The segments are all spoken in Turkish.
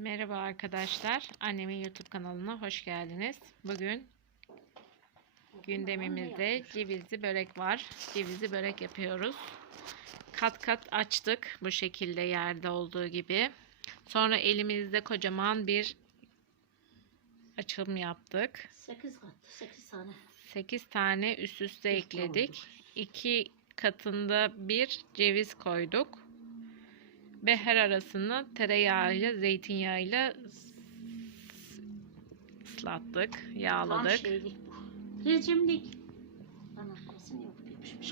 Merhaba arkadaşlar. Annemin YouTube kanalına hoş geldiniz. Bugün gündemimizde cevizli börek var. Cevizli börek yapıyoruz. Kat kat açtık bu şekilde yerde olduğu gibi. Sonra elimizde kocaman bir açılım yaptık. 8 kat, 8 tane. 8 tane üst üste Üst ekledik. koyduk. 2 katında bir ceviz koyduk. Ve her arasını tereyağıyla, zeytinyağıyla ıslattık, Tam yağladık. şeylik bu. Rejimlik.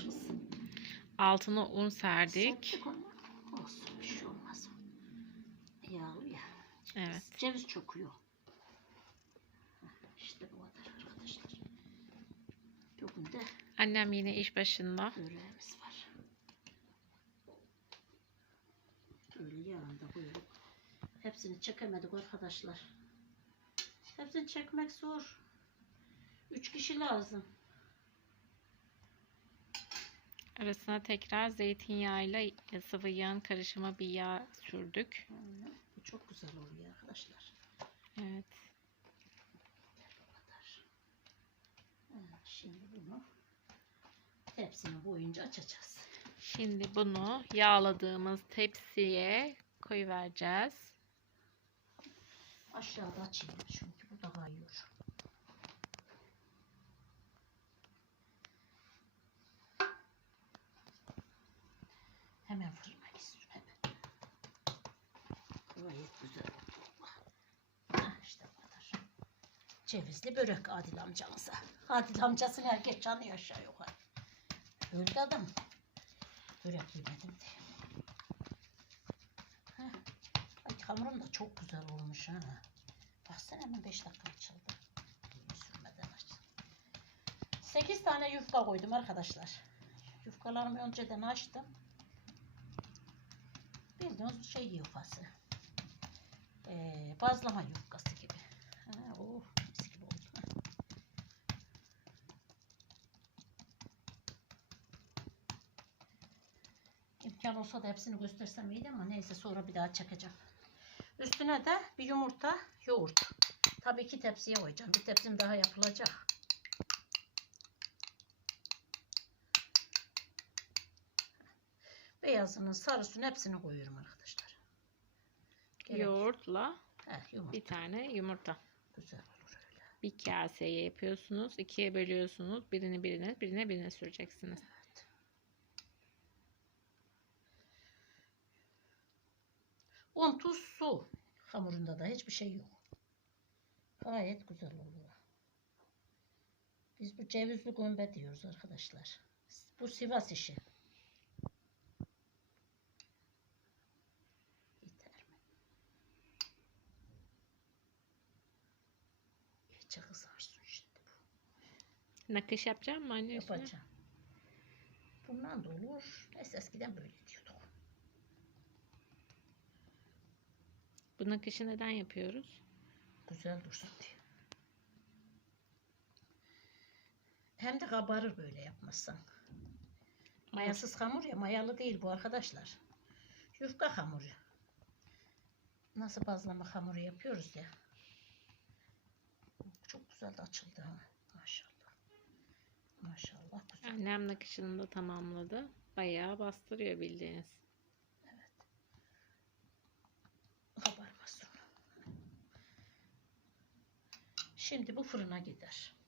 Kız. Altına un serdik. Onu. Olsun bir şey olmaz. Yağlı ya. Evet. Ceviz çokuyor. İşte bu kadar arkadaşlar. Bugün de Annem yine iş başında. böreğimiz var. Böyle yağında koyup hepsini çekemedik arkadaşlar. Hepsini çekmek zor. Üç kişi lazım. Arasına tekrar zeytinyağıyla sıvı yağın karışımı bir yağ sürdük. Aynen. Bu çok güzel oluyor arkadaşlar. Evet, şimdi bunu tepsinin boyunca açacağız. Şimdi bunu yağladığımız tepsiye koyuvereceğiz. Aşağıda açayım çünkü bu daha iyi olur. Hemen fırına gitsin hemen. Gayet güzel oldu. Ha, işte bu kadar. Cevizli börek Adil amcamıza. Adil amcasını herkes canı aşağı yukarı. Öldü adam. Börek yemedim diye. Heh. Ay hamurum da çok güzel olmuş ha. Baksana hemen 5 dakika açıldı. Sürmeden açtım. 8 tane yufka koydum arkadaşlar. Yufkalarımı önceden açtım. Bildiğiniz şey yufkası. Ee, bazlama yufkası gibi. Ha, oh, mis gibi oldu. ha. İmkan olsa da hepsini göstersem iyiydi ama neyse sonra bir daha çekeceğim. Üstüne de bir yumurta, yoğurt. Tabii ki tepsiye koyacağım. Bir tepsim daha yapılacak. Beyazını, sarısını hepsini koyuyorum arkadaşlar. Gerek- Yoğurtla Heh, yumurta. bir tane yumurta. Güzel olur öyle. Bir kaseye yapıyorsunuz. ikiye bölüyorsunuz. Birini birine, birine birine süreceksiniz. Un, tuz, su. Hamurunda da hiçbir şey yok. Gayet güzel oluyor. Biz bu cevizli gömbe diyoruz arkadaşlar. Bu Sivas işi. İyice kızarsın şimdi bu. Nakış yapacak mı anne? Yapacağım. Bundan da olur. Neyse eskiden böyle diyorduk. Bu nakışı neden yapıyoruz? Güzel dursun diye. Hem de kabarır böyle yapmazsan. Mayasız hamur ya mayalı değil bu arkadaşlar. Yufka hamuru. Nasıl bazlama hamuru yapıyoruz ya. Çok güzel de açıldı ha. Maşallah. Maşallah güzel. Annem nakışını da tamamladı. Bayağı bastırıyor bildiğiniz. Kabarmaz sonra. Şimdi bu fırına gider.